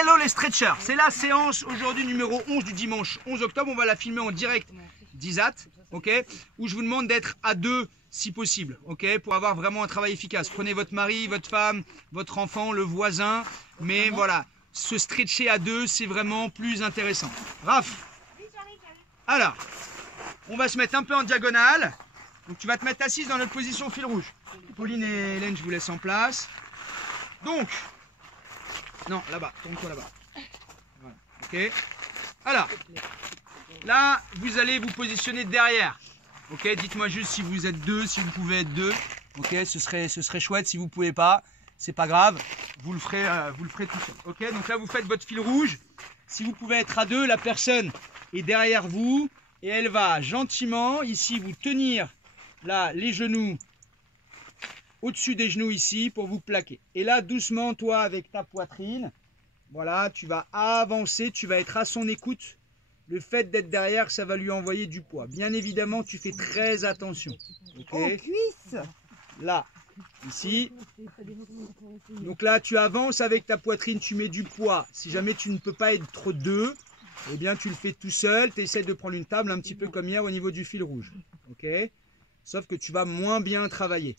Hello les stretchers, c'est la séance aujourd'hui numéro 11 du dimanche 11 octobre. On va la filmer en direct d'Isat, ok, où je vous demande d'être à deux si possible, ok, pour avoir vraiment un travail efficace. Prenez votre mari, votre femme, votre enfant, le voisin, mais voilà, se stretcher à deux, c'est vraiment plus intéressant. Raph, alors, on va se mettre un peu en diagonale. Donc tu vas te mettre assise dans notre position fil rouge. Pauline et Hélène, je vous laisse en place. Donc, non, là-bas, tourne-toi là-bas. Voilà, ok. Alors, là, vous allez vous positionner derrière. Ok, dites-moi juste si vous êtes deux, si vous pouvez être deux. Ok, ce serait chouette. Si vous ne pouvez pas, c'est pas grave. Vous le ferez tout seul. Ok, donc là, vous faites votre fil rouge. Si vous pouvez être à deux, la personne est derrière vous et elle va gentiment, ici, vous tenir là les genoux au-dessus des genoux ici pour vous plaquer. Et là, doucement, toi, avec ta poitrine, voilà, tu vas avancer, tu vas être à son écoute. Le fait d'être derrière, ça va lui envoyer du poids. Bien évidemment, tu fais très attention. Okay. Cuisse. Là, ici. Donc là, tu avances avec ta poitrine, tu mets du poids. Si jamais tu ne peux pas être deux, eh bien, tu le fais tout seul. Tu essaies de prendre une table un petit peu comme hier au niveau du fil rouge. Ok. Sauf que tu vas moins bien travailler.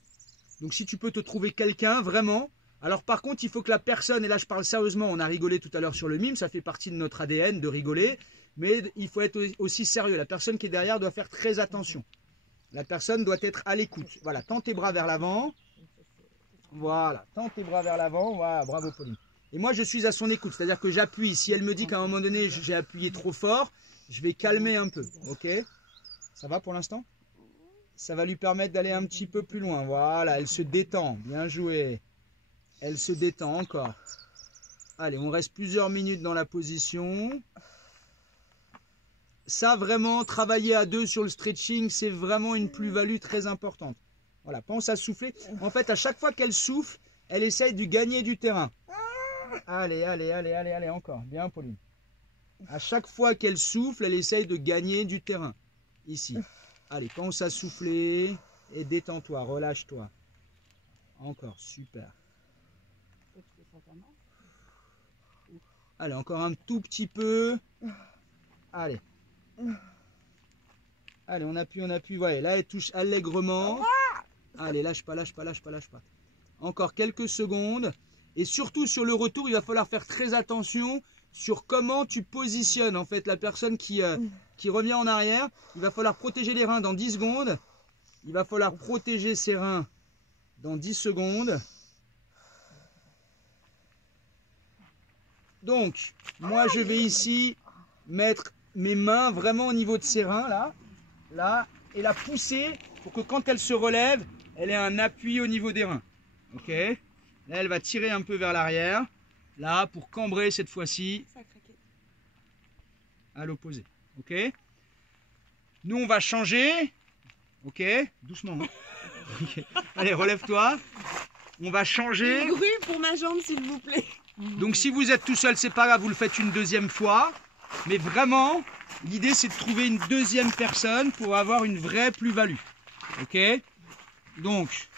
Donc si tu peux te trouver quelqu'un, vraiment. Alors par contre, il faut que la personne, et là je parle sérieusement, on a rigolé tout à l'heure sur le mime, ça fait partie de notre ADN de rigoler, mais il faut être aussi sérieux. La personne qui est derrière doit faire très attention. La personne doit être à l'écoute. Voilà, tends tes bras vers l'avant. Voilà, tends tes bras vers l'avant. Voilà, bravo Pauline. Et moi je suis à son écoute, c'est-à-dire que j'appuie. Si elle me dit qu'à un moment donné j'ai appuyé trop fort, je vais calmer un peu. Ok? Ça va pour l'instant? Ça va lui permettre d'aller un petit peu plus loin. Voilà, elle se détend. Bien joué. Elle se détend encore. Allez, on reste plusieurs minutes dans la position. Ça, vraiment, travailler à deux sur le stretching, c'est vraiment une plus-value très importante. Voilà, pense à souffler. En fait, à chaque fois qu'elle souffle, elle essaye de gagner du terrain. Allez, allez, allez, allez, allez, encore. Bien, Pauline. À chaque fois qu'elle souffle, elle essaye de gagner du terrain. Ici. Allez, pense à souffler et détends-toi, relâche-toi. Encore, super. Allez, encore un tout petit peu. Allez. Allez, on appuie. Voilà, là, elle touche allègrement. Allez, lâche pas, lâche pas, lâche pas, lâche pas. Encore quelques secondes. Et surtout, sur le retour, il va falloir faire très attention sur comment tu positionnes en fait la personne qui revient en arrière. Il va falloir protéger les reins dans 10 secondes. Il va falloir protéger ses reins dans 10 secondes. Donc, moi je vais ici mettre mes mains vraiment au niveau de ses reins, là, et la pousser pour que quand elle se relève, elle ait un appui au niveau des reins. Ok? Là, elle va tirer un peu vers l'arrière, là, pour cambrer cette fois-ci à l'opposé. Ok? Nous, on va changer. Ok? Doucement. Hein? Okay. Allez, relève-toi. On va changer. Une grue pour ma jambe, s'il vous plaît. Donc, si vous êtes tout seul, c'est pas grave, vous le faites une deuxième fois. Mais vraiment, l'idée, c'est de trouver une deuxième personne pour avoir une vraie plus-value. Ok? Donc,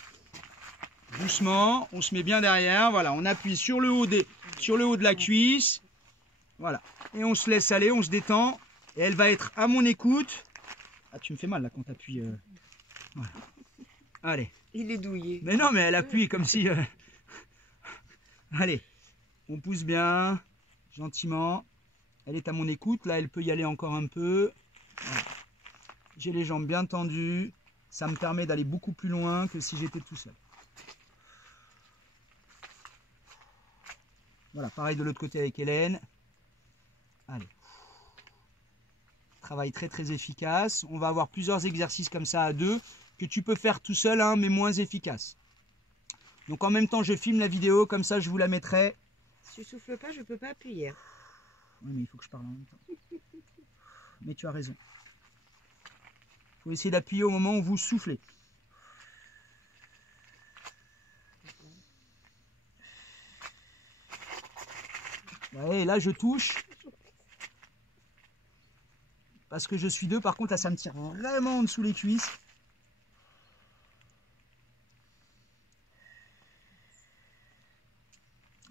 doucement, on se met bien derrière. Voilà, on appuie sur le haut de la cuisse. Voilà. Et on se laisse aller, on se détend. Et elle va être à mon écoute. Ah, tu me fais mal là quand tu appuies. Voilà. Allez. Il est douillé. Mais non, mais elle appuie comme si... Allez. On pousse bien. Gentiment. Elle est à mon écoute. Là, elle peut y aller encore un peu. Voilà. J'ai les jambes bien tendues. Ça me permet d'aller beaucoup plus loin que si j'étais tout seul. Voilà, pareil de l'autre côté avec Hélène. Allez. Travail très très efficace. On va avoir plusieurs exercices comme ça à deux que tu peux faire tout seul, hein, mais moins efficace. Donc en même temps, je filme la vidéo, comme ça je vous la mettrai. Si tu souffles pas, je peux pas appuyer. Oui, mais il faut que je parle en même temps. Mais tu as raison. Il faut essayer d'appuyer au moment où vous soufflez. Ouais, là je touche. Parce que je suis deux, par contre là ça me tire vraiment en dessous les cuisses.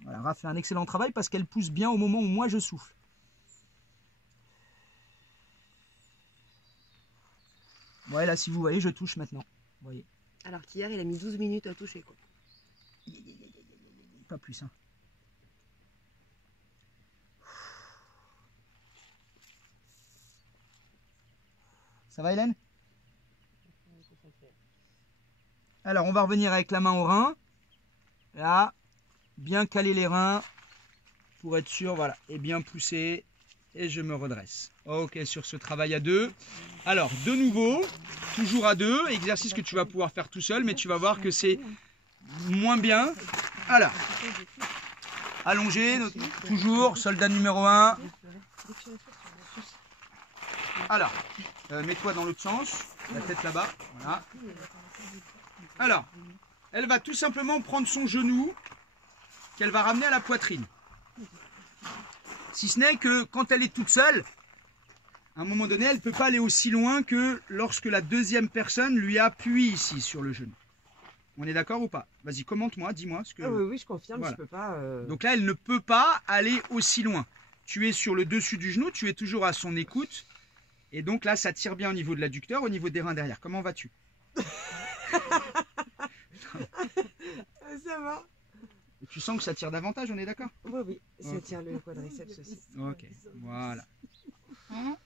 Voilà, Raph fait un excellent travail parce qu'elle pousse bien au moment où moi je souffle. Ouais, là, si vous voyez, je touche maintenant. Vous voyez. Alors qu'hier, il a mis 12 minutes à toucher, quoi. Pas plus, hein. Ça va, Hélène? Alors, on va revenir avec la main au rein. Là, bien caler les reins pour être sûr, voilà, et bien pousser. Et je me redresse. Ok, sur ce travail à deux. Alors, de nouveau, toujours à deux, exercice que tu vas pouvoir faire tout seul, mais tu vas voir que c'est moins bien. Voilà. Allongé, toujours, soldat numéro 1. Alors, mets-toi dans l'autre sens, la tête là-bas. Voilà. Alors, elle va tout simplement prendre son genou qu'elle va ramener à la poitrine. Si ce n'est que quand elle est toute seule, à un moment donné, elle ne peut pas aller aussi loin que lorsque la deuxième personne lui appuie ici sur le genou. On est d'accord ou pas? Vas-y, commente-moi, dis-moi ce que... Ah oui, oui, je confirme, Voilà. je peux pas... Donc là, elle ne peut pas aller aussi loin. Tu es sur le dessus du genou, tu es toujours à son écoute. Et donc là, ça tire bien au niveau de l'adducteur, au niveau des reins derrière. Comment vas-tu? Ça va. Tu sens que ça tire davantage, on est d'accord? Oui, oui, ça Ok. tient le quadriceps aussi. Ok, voilà. Donc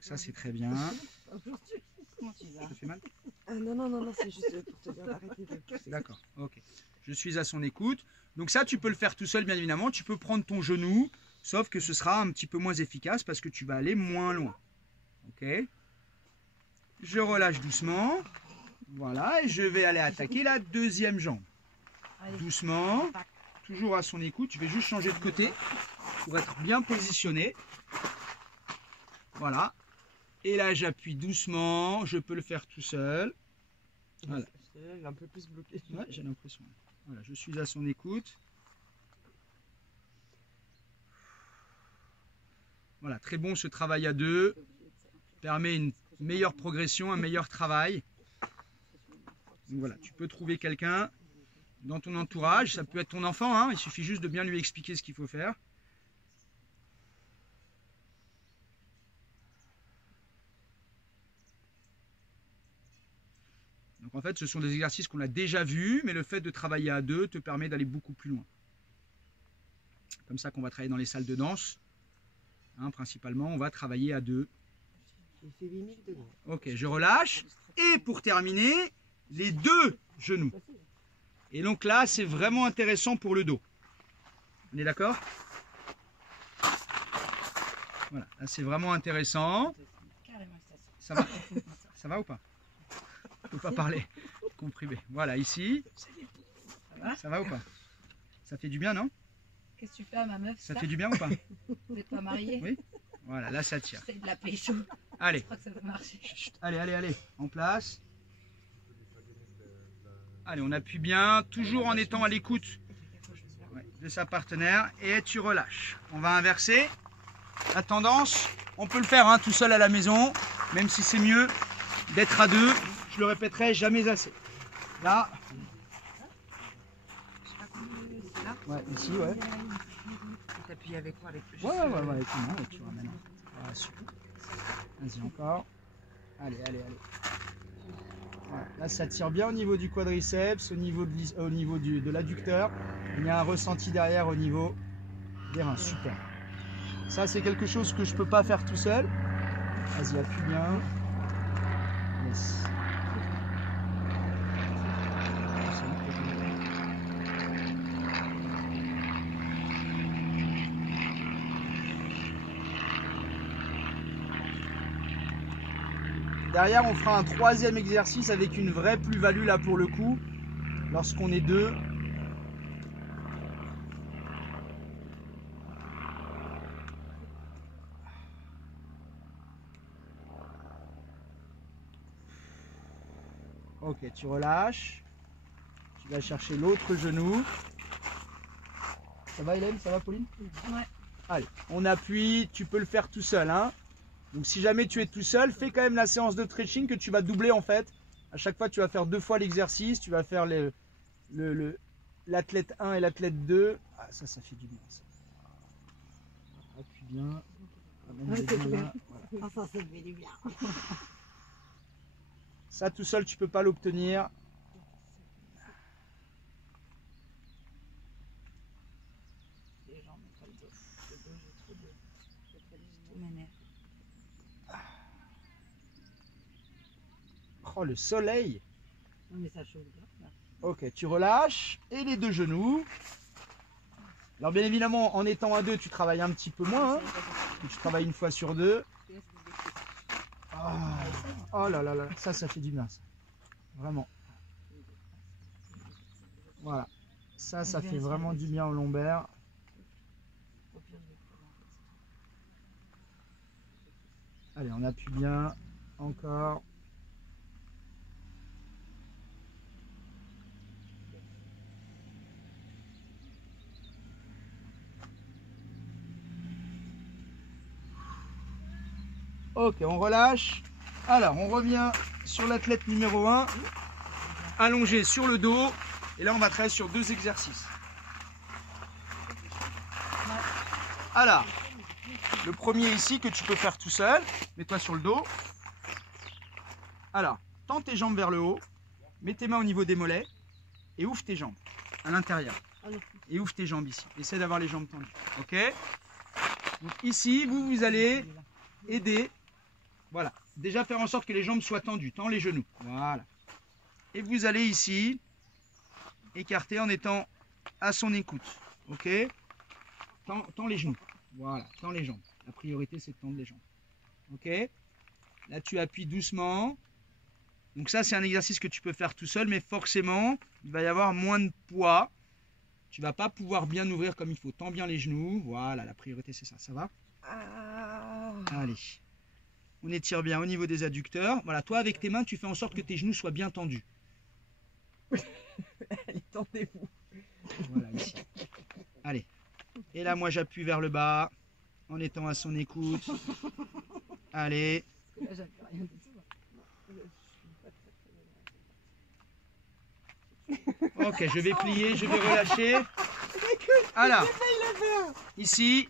ça, c'est très bien. Ça te fait mal? Ah non, non, non, non, c'est juste pour te dire d'arrêter de pousser. D'accord, ok. Je suis à son écoute. Donc ça, tu peux le faire tout seul, bien évidemment. Tu peux prendre ton genou, sauf que ce sera un petit peu moins efficace parce que tu vas aller moins loin. Ok. Je relâche doucement. Voilà, et je vais aller attaquer la deuxième jambe. Doucement, toujours à son écoute. Je vais juste changer de côté pour être bien positionné. Voilà. Et là, j'appuie doucement. Je peux le faire tout seul. Voilà. Elle est un peu plus bloquée. Ouais, j'ai l'impression. Voilà, je suis à son écoute. Voilà, très bon ce travail à deux. Permet une meilleure progression, un meilleur travail. Donc voilà, tu peux trouver quelqu'un dans ton entourage. Ça peut être ton enfant, hein, il suffit juste de bien lui expliquer ce qu'il faut faire. Donc en fait, ce sont des exercices qu'on a déjà vus, mais le fait de travailler à deux te permet d'aller beaucoup plus loin. Comme ça qu'on va travailler dans les salles de danse. Hein, principalement, on va travailler à deux. Il fait 8000 degrés. Ok, je relâche. Et pour terminer, les deux genoux. Et donc là, c'est vraiment intéressant pour le dos. On est d'accord? Voilà, là c'est vraiment intéressant. Ça va? Ça va ou pas? Je ne peux pas parler. Comprimé. Voilà, ici. Ça va ou pas? Ça fait du bien, non? Qu'est-ce que tu fais à ma meuf? Ça fait du bien ou pas? Vous n'êtes pas mariés? Oui. Voilà, là ça tire. C'est de la pécho. Allez. Je crois que ça va marcher. Chut, allez, allez, allez. En place. Allez, on appuie bien, toujours en étant à l'écoute de sa partenaire. Et tu relâches. On va inverser. La tendance, on peut le faire hein, tout seul à la maison, même si c'est mieux d'être à deux. Je le répéterai jamais assez. Là. Ouais, ici, ouais. T'appuies avec quoi? Avec le Ouais, avec tout le monde, tu ramènes. Ah, super. Vas-y, encore. Allez, allez, allez. Voilà. Là, ça tire bien au niveau du quadriceps, au niveau de l'adducteur. Il y a un ressenti derrière au niveau des reins. Super. Ça, c'est quelque chose que je ne peux pas faire tout seul. Vas-y, appuie bien. Yes. Derrière, on fera un troisième exercice avec une vraie plus-value là pour le coup, lorsqu'on est deux. Ok, tu relâches. Tu vas chercher l'autre genou. Ça va Hélène? Ça va Pauline? Ouais. Allez, on appuie, tu peux le faire tout seul, hein. Donc si jamais tu es tout seul, fais quand même la séance de stretching que tu vas doubler en fait. À chaque fois, tu vas faire 2 fois l'exercice, tu vas faire l'athlète 1 et l'athlète 2. Ah, ça fait du bien. Ça. Appuie bien. Amène les mains là. Voilà. Ah, ça fait du bien. Ça tout seul, tu peux pas l'obtenir. Les jambes, pas le dos. Le dos, j'ai trop de... Tout m'énerve. Oh, le soleil. Non, mais ça chauffe bien. Là. Ok, tu relâches. Et les deux genoux. Alors bien évidemment, en étant à deux, tu travailles un petit peu moins. Hein. Tu travailles une fois sur deux. Ah. Oh là là là, ça fait du bien. Ça. Vraiment. Voilà. Ça fait vraiment du bien au lombaire. Allez, on appuie bien. Encore. Ok, on relâche. Alors, on revient sur l'athlète numéro 1. Allongé sur le dos. Et là, on va travailler sur 2 exercices. Alors, le premier ici que tu peux faire tout seul. Mets-toi sur le dos. Alors, tends tes jambes vers le haut. Mets tes mains au niveau des mollets. Et ouvre tes jambes à l'intérieur. Et ouvre tes jambes ici. Essaie d'avoir les jambes tendues. Ok? Donc ici, vous allez aider. Voilà. Déjà faire en sorte que les jambes soient tendues. Tends les genoux. Voilà. Et vous allez ici écarter en étant à son écoute. Ok? Tends les genoux. Voilà. Tends les jambes. La priorité, c'est de tendre les jambes. Ok? Là, tu appuies doucement. Donc ça, c'est un exercice que tu peux faire tout seul, mais forcément, il va y avoir moins de poids. Tu ne vas pas pouvoir bien ouvrir comme il faut. Tends bien les genoux. Voilà, la priorité, c'est ça. Ça va? Allez. On étire bien au niveau des adducteurs. Voilà, toi, avec tes mains, tu fais en sorte que tes genoux soient bien tendus. Allez, tendez-vous. Voilà, ici. Allez. Et là, moi, j'appuie vers le bas, en étant à son écoute. Allez. Là, j'avais rien du tout. Ok, je vais plier, je vais relâcher. Alors, ici,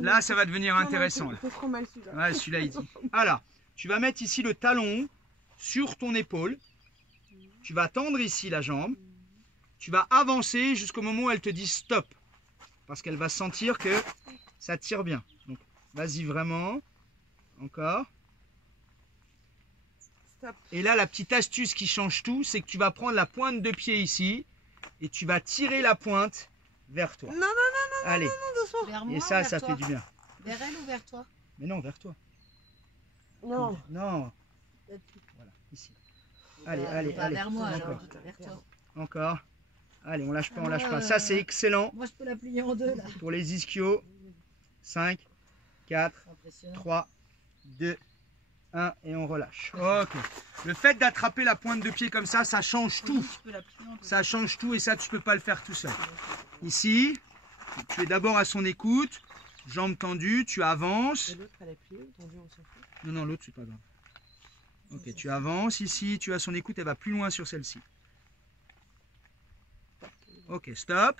là, ça va devenir intéressant. Il fait trop mal celui-là. Ouais, celui-là, il dit. Alors, tu vas mettre ici le talon sur ton épaule. Tu vas tendre ici la jambe. Tu vas avancer jusqu'au moment où elle te dit stop. Parce qu'elle va sentir que ça tire bien. Donc, vas-y vraiment. Encore. Stop. Et là, la petite astuce qui change tout, c'est que tu vas prendre la pointe de pied ici et tu vas tirer la pointe vers toi. Non, non, non, non, Allez. non, non, doucement. Vers moi Et ou ça, vers ça toi? fait du bien. Vers elle ou vers toi? Mais non, vers toi. Non. Non. Voilà, ici. Allez, Bah, allez, bah, allez. vers moi, alors. Encore. Vers toi. Encore. Allez, on lâche pas, on Ah, lâche pas. Ça, c'est excellent Moi, je peux la plier en deux, là. pour les ischios. 5, 4, Impressionnant. 3, 2, 1 et on relâche. Ok. Le fait d'attraper la pointe de pied comme ça change tout. Je peux la plier en deux. Ça change tout et ça, tu peux pas le faire tout seul. Ici, tu es d'abord à son écoute, jambes tendues, tu avances. Et l'autre, elle est pliée ou tendue, on s'en fout. Non, non, l'autre, c'est pas grave. Ok, tu avances ici, tu as son écoute, elle va plus loin sur celle-ci. Ok, stop.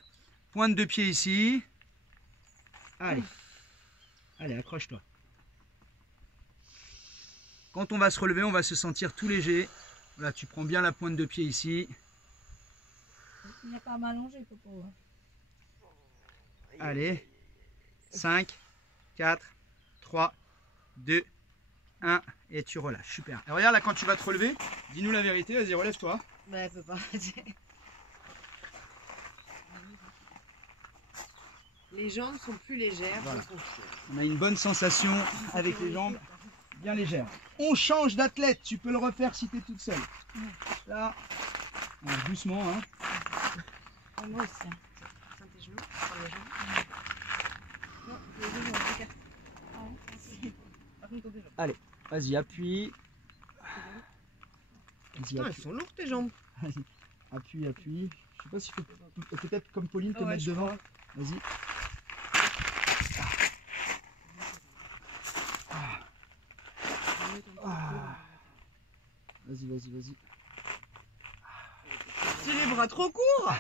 Pointe de pied ici. Allez. Allez, accroche-toi. Quand on va se relever, on va se sentir tout léger. Voilà, tu prends bien la pointe de pied ici. Il n'y a pas à m'allonger, Coco. Allez. 5, 4, 3, 2, 1. Et tu relâches. Super. Et regarde là, quand tu vas te relever, dis-nous la vérité. Vas-y, relève-toi. Bah, elle peut pas. Les jambes sont plus légères. Voilà. elles sont fières. On a une bonne sensation avec les jambes bien légères. On change d'athlète. Tu peux le refaire si tu es toute seule. Là. Doucement. Hein. Ah, moi aussi. Hein. Tiens tes genoux. Prends les jambes. Non, les genoux, on écarte. Ah, merci. Par contre, tomber, là. Allez. Vas-y, appuie. Vas-y, Putain, elles appuie. sont lourdes tes jambes. Vas-y. Appuie, appuie. Je sais pas si peut-être comme Pauline te Ah ouais, mettre je devant. Vas-y. Ah. Vas-y, vas-y, vas-y. C'est les bras trop courts.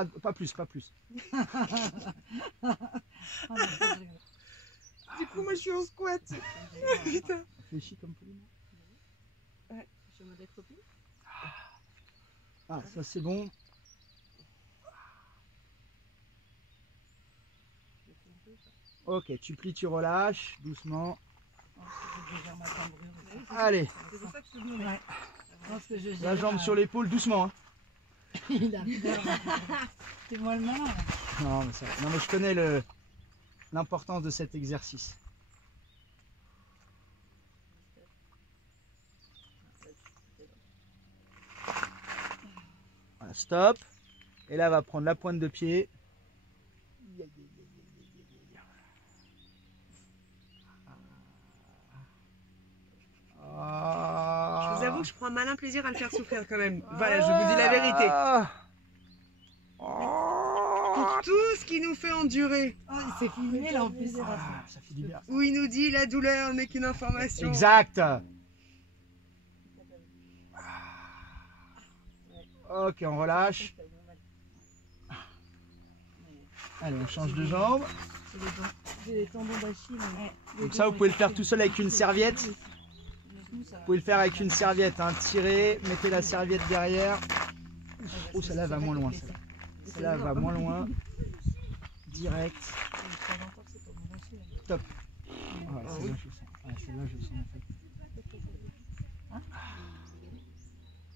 Ah, pas plus, pas plus. Du coup, moi, je suis en squat. Putain. Réfléchis comme poliment. Je me décopie. Ah, ça c'est bon. Ok, tu plies, tu relâches, doucement. Allez, C'est pour ça que je te demandais. la jambe sur l'épaule, doucement. Hein. C'est moi le malin. Là. Non, mais non, mais je connais l'importance de cet exercice. Voilà, stop. Et là, elle va prendre la pointe de pied. Je vous avoue que je prends un malin plaisir à le faire souffrir quand même. Voilà, je vous dis la vérité. Pour tout ce qu'il nous fait endurer. Oh, il s'est filmé là en plus. Ah, ça fait du bien. Où il nous dit la douleur n'est qu'une information. Exact. Ok, on relâche. Allez, on change de jambe. J'ai les tendons d'Achille. Donc ça, vous pouvez le faire tout seul avec une serviette. Vous pouvez le faire avec une serviette. Hein. Tirez, mettez la serviette derrière. Oh, celle-là va moins loin. Celle-là va moins loin. Direct. Top. Voilà, celle-là, je sens. Ah, celle-là, je sens en fait.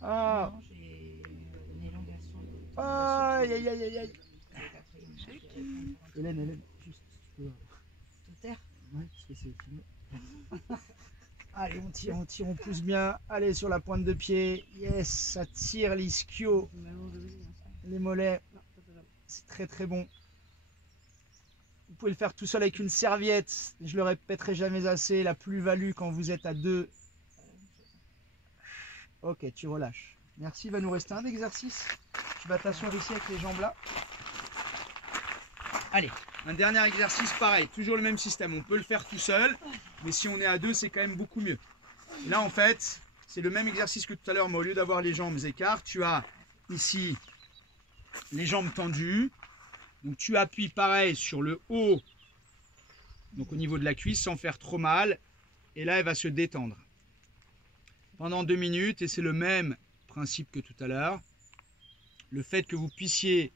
Ah. J'ai une élongation. Aïe, aïe, aïe, aïe, aïe. Hélène, juste, tu peux... De terre. Ouais, parce que c'est filmé. Allez, on tire, on pousse bien. Allez, sur la pointe de pied. Yes, ça tire l'ischio, les mollets. C'est très très bon. Vous pouvez le faire tout seul avec une serviette. Je le répéterai jamais assez. La plus-value quand vous êtes à deux. Ok, tu relâches. Merci, il va nous rester un exercice. Tu vas t'asseoir ici avec les jambes là. Allez, un dernier exercice pareil, toujours le même système. On peut le faire tout seul, mais si on est à deux, c'est quand même beaucoup mieux. Là, en fait, c'est le même exercice que tout à l'heure, mais au lieu d'avoir les jambes écartes, tu as ici les jambes tendues. Donc, tu appuies pareil sur le haut, donc au niveau de la cuisse, sans faire trop mal. Et là, elle va se détendre pendant 2 minutes. Et c'est le même principe que tout à l'heure. Le fait que vous puissiez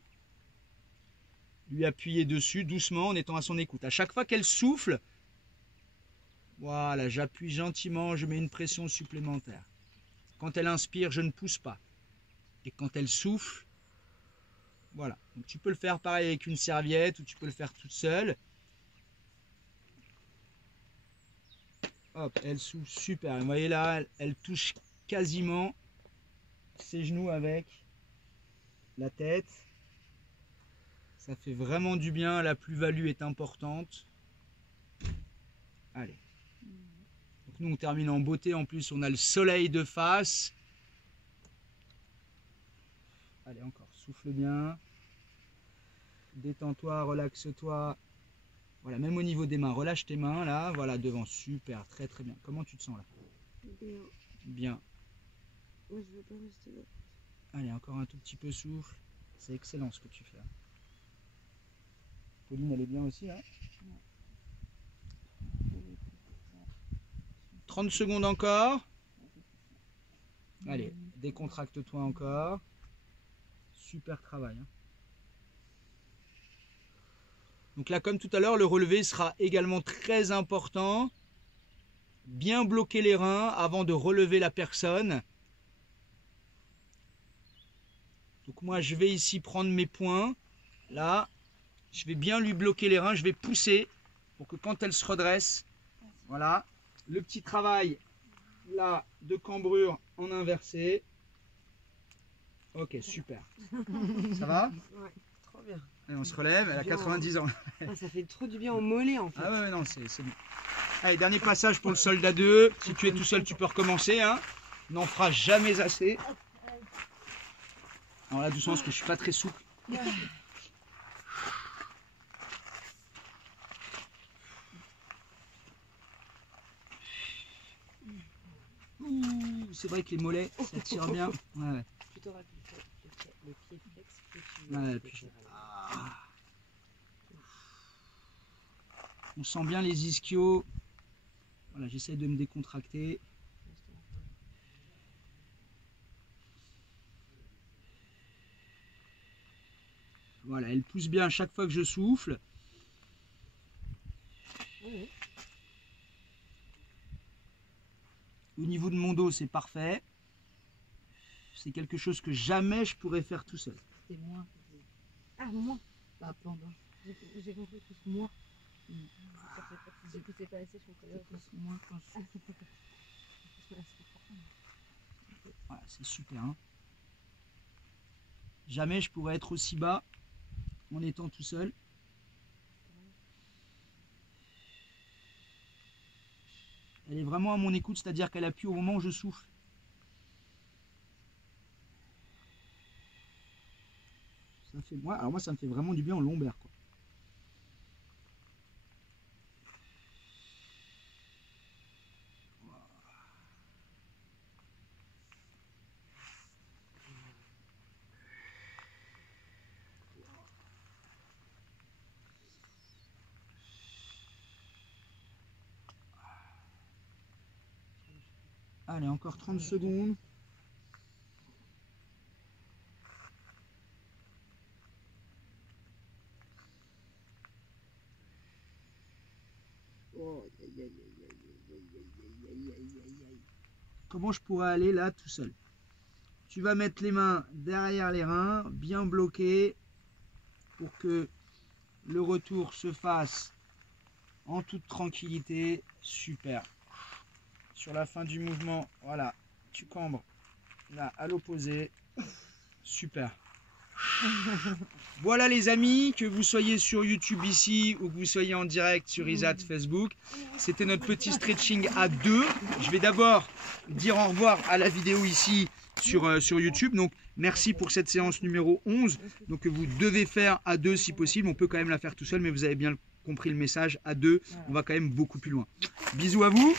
lui appuyer dessus doucement en étant à son écoute. À chaque fois qu'elle souffle, voilà, j'appuie gentiment, je mets une pression supplémentaire. Quand elle inspire, je ne pousse pas. Et quand elle souffle, voilà. Donc tu peux le faire pareil avec une serviette ou tu peux le faire toute seule. Hop, elle souffle super. Vous voyez là, elle touche quasiment ses genoux avec la tête. Ça fait vraiment du bien, la plus-value est importante. Allez. Donc nous on termine en beauté, en plus on a le soleil de face. Allez encore, souffle bien. Détends-toi, relaxe-toi. Voilà, même au niveau des mains, relâche tes mains là, voilà devant, super, très très bien. Comment tu te sens là? Bien. Bien. Moi, je veux pas rester là. Allez, encore un tout petit peu souffle. C'est excellent ce que tu fais. Pauline, elle est bien aussi, hein? 30 secondes encore. Allez, décontracte-toi encore. Super travail. Hein. Donc là, comme tout à l'heure, le relevé sera également très important. Bien bloquer les reins avant de relever la personne. Donc moi, je vais ici prendre mes poings. Là, je vais bien lui bloquer les reins. Je vais pousser pour que quand elle se redresse, voilà, le petit travail là de cambrure en inversé. Ok, super. Ça va? Ouais, trop bien. Allez, on se relève, elle a 90 ans. Ah, ça fait trop du bien au mollet en fait. Ah ouais, non, c'est bon. Allez, dernier passage pour le soldat 2. Si tu es tout seul, tu peux recommencer. Hein. On n'en fera jamais assez. Alors là, doucement, parce que je suis pas très souple. C'est vrai que les mollets, ça tire bien. Ouais, ouais. Plutôt rapide. le pied flex, plus tu Ouais, puis on sent bien les ischios. Voilà, j'essaie de me décontracter. Voilà, elle pousse bien à chaque fois que je souffle. Oui. Au niveau de mon dos, c'est parfait. C'est quelque chose que jamais je pourrais faire tout seul. C'était moi. Ah, moi. Bah, pendant. J'ai compris que c'est moi. J'ai poussé pas assez, je me connais. Moi, quand je. Voilà, c'est super. Hein. Jamais je pourrais être aussi bas en étant tout seul. Elle est vraiment à mon écoute, c'est-à-dire qu'elle appuie au moment où je souffle. Ça fait alors moi ça me fait vraiment du bien en lombaire, quoi. Allez, encore 30 secondes. Comment je pourrais aller là tout seul? Tu vas mettre les mains derrière les reins, bien bloquées, pour que le retour se fasse en toute tranquillité. Super. Sur la fin du mouvement, voilà, tu cambres là à l'opposé. Super. Voilà les amis, que vous soyez sur YouTube ici ou que vous soyez en direct sur Izat Facebook, c'était notre petit stretching à deux. Je vais d'abord dire au revoir à la vidéo ici sur YouTube. Donc merci pour cette séance numéro 11. Donc que vous devez faire à deux si possible. On peut quand même la faire tout seul, mais vous avez bien compris le message. À deux, on va quand même beaucoup plus loin. Bisous à vous.